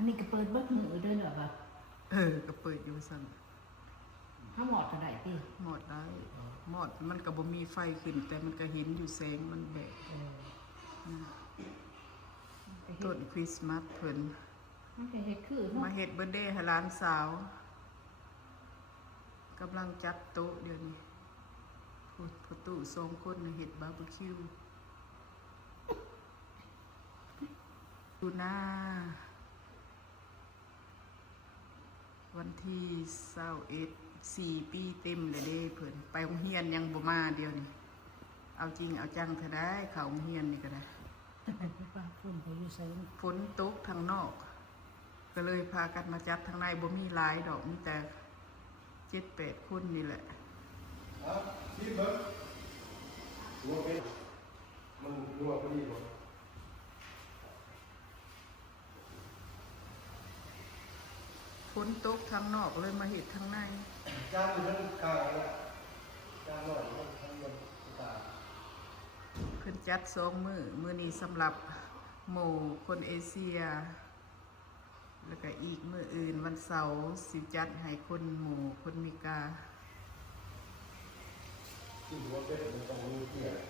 อันนี้ก็เปิดเบิดมือด้วยเหรอปะก็เปิดอยู่สั่นถ้าหมอดเท่าไหร่พี่หมดได้หมดมันก็บ่มีไฟขึ้นแต่มันก็เห็นอยู่แสงมันแบกต้นคริสต์มาสเพิ่นมันก็เฮ็ดคือเนาะมาเฮ็ดเบิร์ธเดย์ให้หลานสาวกำลังจัดโต๊ะเดี๋ยวนี้ผู้ตู้2 คนเฮ็ดบาร์บีคิวดูหน้าวันที่4 ปีเต็มเลยเด้เพิ่นไปโรงเรียนยังบ่มาเดียวนี่เอาจริงเอาจังเถอะได้เข้าโรงเรียนนี่ก็ได้ป้าพุ่นเขาอยู่ไสฝนตกทางนอกก็เลยพากันมาจัดทางในบ่มีหลายดอกมีแต่7-8 คนนี่แหละที่เบิร์ดหัวเป็นมันหัวพอดีหมดฝนตกทางนอกเลยมาเห็ดทางในจานมันกลางนะจานหน่อยมันทั้งมันตาเพิ่นจัดมื้อนี้สำหรับหมู่คนเอเชียแล้วก็อีกมื้ออื่นวันเสาร์สิจัดให้คนหมู่คนมิกาที่หัวเป็นมันต้องมีเกียร์